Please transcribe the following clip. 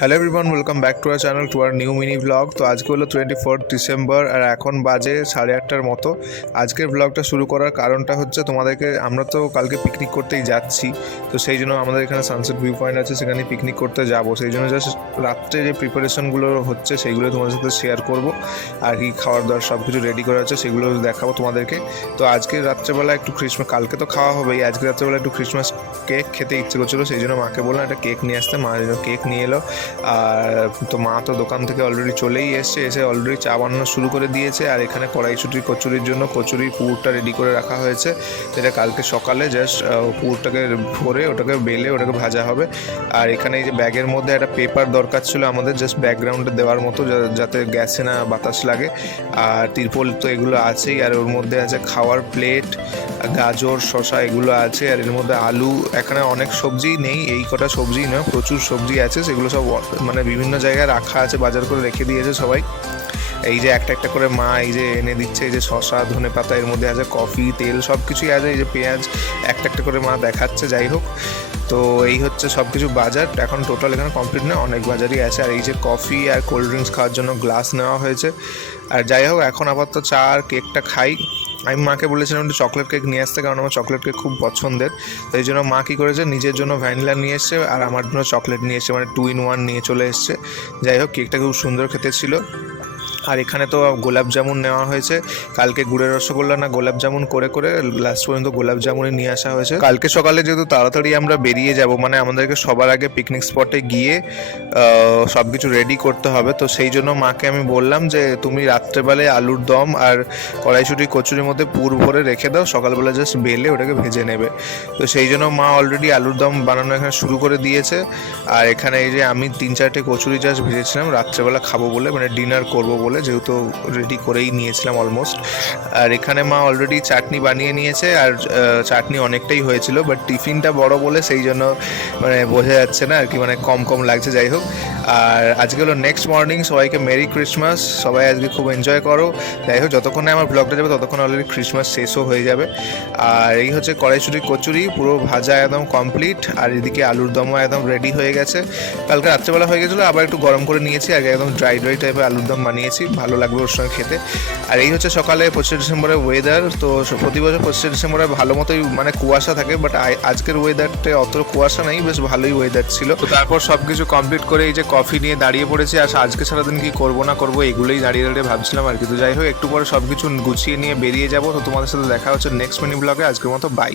Hello everyone, welcome back to our channel to our new mini blog. তো আজকে হলো 24 December আর এখন বাজে 8:30টার মতো। আজকের ব্লগটা শুরু করার কারণটা হচ্ছে তোমাদেরকে, আমরা তো কালকে পিকনিক করতেই যাচ্ছি, তো সেই জন্য আমাদের এখানে সানসেট ভিউ পয়েন্ট আছে, সেখানে পিকনিক করতে যাব। সেই জন্য জাস্ট রাত্রে যে প্রিপারেশনগুলো হচ্ছে সেইগুলো তোমাদের সাথে শেয়ার করব, আর কি খাওয়ার দাওয়ার সব কিছু রেডি করা আছে সেগুলো দেখাবো তোমাদেরকে। তো আজকে রাত্রেবেলা একটু ক্রিসমাস, কালকে তো খাওয়া হবেই, আজকে রাত্রেবেলা একটু ক্রিসমাস কেক খেতে ইচ্ছে করছিলো, সেই জন্য মাকে বললাম একটা কেক নিয়ে আসতে। মা কেক নিয়ে এলো, আর তো মা তো দোকান থেকে অলরেডি চলেই এসে অলরেডি চা বানানো শুরু করে দিয়েছে। আর এখানে কড়াইশুঁটির কচুরির জন্য কচুরির পুরটা রেডি করে রাখা হয়েছে, যেটা কালকে সকালে জাস্ট পুরটাকে ভরে ওটাকে বেলে ওটাকে ভাজা হবে। আর এখানে এই যে ব্যাগের মধ্যে একটা পেপার দরকার ছিল আমাদের, জাস্ট ব্যাকগ্রাউন্ডে দেওয়ার মতো, যাতে গ্যাসে না বাতাস লাগে। আর তিরপল তো এগুলো আছেই, আর ওর মধ্যে আছে খাওয়ার প্লেট, গাজর, শসা এগুলো আছে। আর এর মধ্যে আলু, এখানে অনেক সবজি নেই, এই কটা সবজি নয়, প্রচুর সবজি আছে, সেগুলো সব মানে বিভিন্ন জায়গায় রাখা আছে, বাজার করে রেখে দিয়েছে সবাই। এই যে একটা একটা করে মা এই যে এনে দিচ্ছে, এই যে শসা, ধনে পাতা, এর মধ্যে আছে কফি, তেল, সব কিছুই আছে। এই যে পেঁয়াজ একটা একটা করে মা দেখাচ্ছে। যাই হোক, তো এই হচ্ছে সব কিছু বাজার। এখন টোটাল এখানে কমপ্লিট না, অনেক বাজারই আছে। আর এই যে কফি আর কোল্ড ড্রিঙ্কস খাওয়ার জন্য গ্লাস নেওয়া হয়েছে। আর যাই হোক, এখন আপাতত চা আর কেকটা খাই। আমি মাকে বলেছিলাম একটু চকলেট কেক নিয়ে আসতে, কারণ আমার চকলেট কেক খুব পছন্দের। তো এই জন্য মা কী করেছে, নিজের জন্য ভ্যানিলা নিয়ে এসছে আর আমার জন্য চকলেট নিয়ে এসছে, মানে 2 in 1 নিয়ে চলে এসছে। যাই হোক, কেকটা খুব সুন্দর খেতে ছিল। আর এখানে তো গোলাপ জামুন নেওয়া হয়েছে, কালকে গুড়ের রসগোল্লা না গোলাপ জামুন করে করে লাস্ট পর্যন্ত গোলাপ জামুনই নিয়ে আসা হয়েছে। কালকে সকালে যেহেতু তাড়াতাড়ি আমরা বেরিয়ে যাব, মানে আমাদেরকে সবার আগে পিকনিক স্পটে গিয়ে সব কিছু রেডি করতে হবে, তো সেই জন্য মাকে আমি বললাম যে তুমি রাত্রেবেলায় আলুর দম আর কড়াইশুঁটি কচুরির মধ্যে পুর ভরে রেখে দাও, সকালবেলা জাস্ট বেলে ওটাকে ভেজে নেবে। তো সেই জন্য মা অলরেডি আলুর দম বানানো এখানে শুরু করে দিয়েছে। আর এখানে এই যে আমি 3-4টে কচুরি জাস্ট ভেজেছিলাম রাত্রেবেলা খাবো বলে, মানে ডিনার করবো বলে, যেহেতু রেডি করেই নিয়েছিলাম অলমোস্ট। আর এখানে মা অলরেডি চাটনি বানিয়ে নিয়েছে, আর চাটনি অনেকটাই হয়েছিল, বাট টিফিনটা বড় বলে সেই জন্য মানে বোঝা যাচ্ছে না আর কি, মানে কম কম লাগছে। যাই হোক, আর আজকে হলো নেক্সট মর্নিং, সবাইকে মেরি ক্রিসমাস, সবাই আজকে খুব এনজয় করো। যাই হোক, যতক্ষণে আমার ব্লগটা যাবে ততক্ষণে অলরেডি ক্রিসমাস শেষও হয়ে যাবে। আর এই হচ্ছে কড়াইশুঁটি কচুরি পুরো ভাজা একদম কমপ্লিট, আর এদিকে আলুর দমও একদম রেডি হয়ে গেছে। কালকে রাত্রেবেলা হয়ে গেছিলো, আবার একটু গরম করে নিয়েছি, আগে একদম ড্রাই টাইপের আলুর দম বানিয়েছি, ভালো লাগবে ওর সঙ্গে খেতে। আর এই হচ্ছে সকালে 25 ডিসেম্বরের ওয়েদার। তো প্রতি বছর 25 ডিসেম্বরে ভালো মতোই মানে কুয়াশা থাকে, বাট আজকের ওয়েদারটা অত কুয়াশা নেই, বেশ ভালোই ওয়েদার ছিল। তো তারপর সব কিছু কমপ্লিট করে এই যে কফি নিয়ে দাঁড়িয়ে পড়েছি। আর আজকে সারাদিন কি করবো না করবো এগুলোই দাঁড়িয়ে দাঁড়িয়ে ভাবছিলাম আর কি। তো যাই হোক, একটু পরে সব কিছু গুছিয়ে নিয়ে বেরিয়ে যাবো। তো তোমাদের সাথে দেখা হচ্ছে নেক্সট মিনি ব্লগে। আজকের মতো বাই।